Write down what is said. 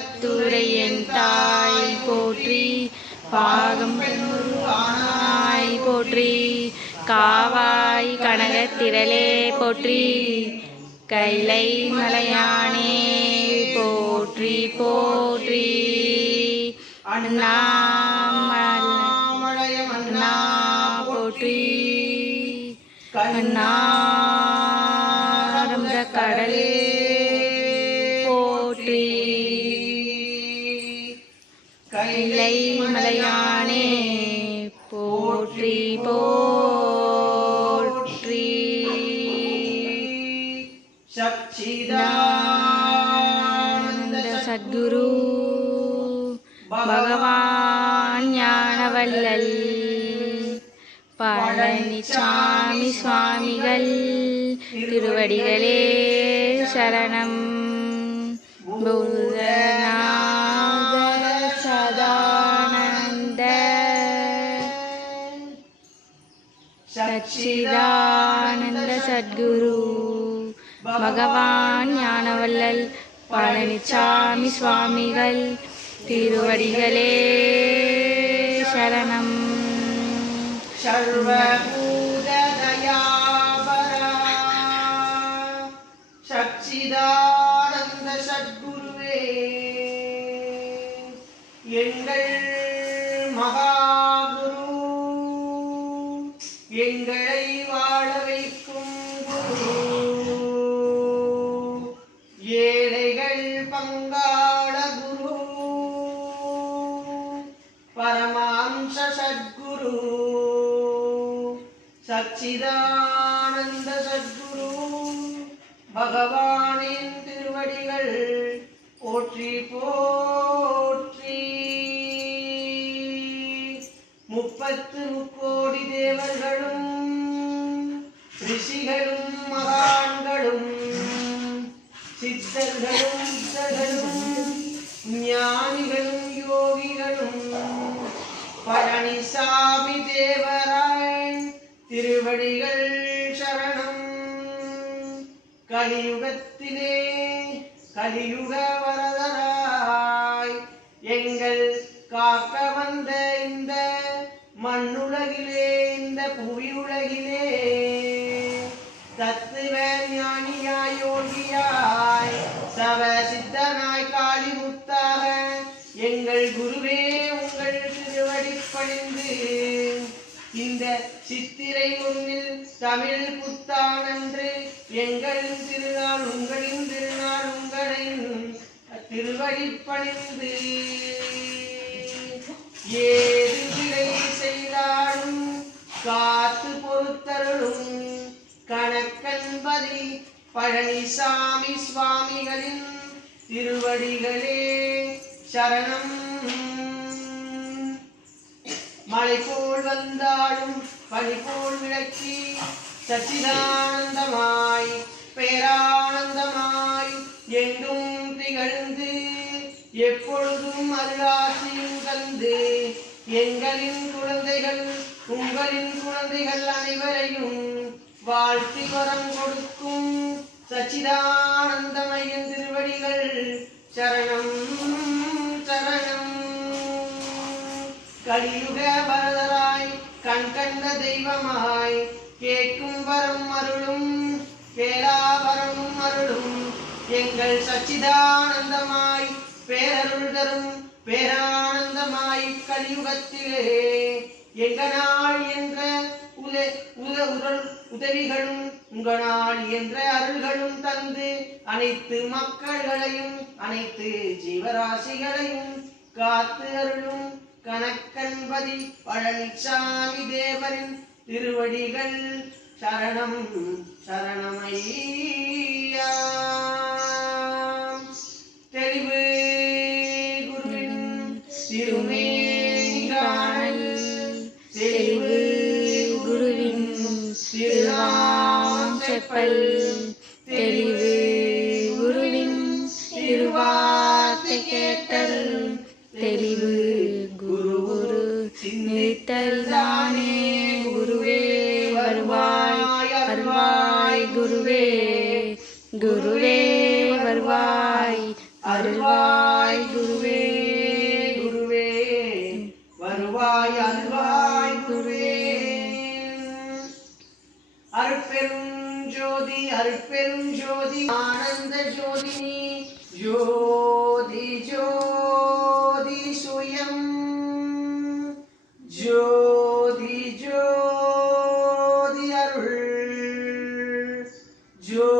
பத்துரை என் தாய் போற்றி பாகம் ஆனாய் போற்றி காவாய் கனக திரளே போற்றி கைலை மலையானே போற்றி போற்றி. அண்ணா போற்றி. கண்ணா கடலே போற்றி. வள்ளல். பழனிசாமி சுவாமிகள் திருவடிகளே சரணம். புதநாத சதானந்த சச்சிதானந்த சத்குரு பகவான் ஞானவல்லல் பழனிசாமி சுவாமிகள் திருவடிகளே சரணம். சர்வபூததயாபரா. சச்சிதானந்த சச்சிதானந்த சத்குரு பகவானின் திருவடிகள் போற்றி போற்றி. முப்பத்து முக்கோடி தேவர்களும் ரிஷிகளும் மகான்களும் சித்தர்களும் சித்தர்களும் ஞானிகளும் யோகிகளும் பழனிசாமி தேவர் திருவடிகள் சரணம். கலியுகத்திலே கலியுக வரதராய். எங்கள் காக்க வந்த இந்த மண்ணுலகிலே இந்த புவி உலகிலே தத்துவ ஞானியாய் யோகியாய் சவ சித்தனாய் காளிமுத்தாக. எங்கள் குருவே உங்கள் திருவடி பணிந்து இந்த சித்திரை முன்னில் தமிழ் புத்தானன்று எங்கள் திருநாள் உங்களின் திருநாள் உங்களின் திருவடி பணிந்து. ஏது விலை செய்தாலும் காத்து பொறுத்தருளும் கணக்கன்பதி பழனிசாமி சுவாமிகளின் திருவடிகளே சரணம். மழை போல் வந்தாலும் பனி போல் விளக்கி சச்சிதானந்தமாய் பேரானந்தமாய் எங்கும் திகழ்ந்து எப்பொழுதும் அருளாசியும் தந்து எங்களின் குழந்தைகள் உங்களின் குழந்தைகள் அனைவரையும் வாழ்த்தி வரம் கொடுக்கும் சச்சிதானந்தமையின் திருவடிகள் சரணம். கலியுக வரதராய் கண் கண்ட தெய்வமாய் கேட்கும் வரம் அருளும் கேளாவரமும் அருளும். எங்கள் சச்சிதானந்தமாய் பேரருள் தரும் பேரானந்தமாய் கலியுகத்திலே. எங்கனால் என்ற உல உல உரல் உதவிகளும் உங்களால் என்ற அருள்களும் தந்து அனைத்து மக்கள்களையும் அனைத்து ஜீவராசிகளையும் காத்து அருளும். கணக்கன்பதி பழனிசாமி தேவரின் திருவடிகள் சரணம் சரணமையா. தெளிவு குருவின் திருமேனிகாணல் தெளிவு குருவின் திருவாம் செப்பல். தெளிவு குருவின் திருவார்த்தை கேட்டல். தெளிவு அருட்பெரும் ஜோதி அருட்பெரும் ஜோதி ஆனந்த ஜோதினி ஜோதி ஜோதி சுயம். ஜோதி ஜோதி அருள். ஜோ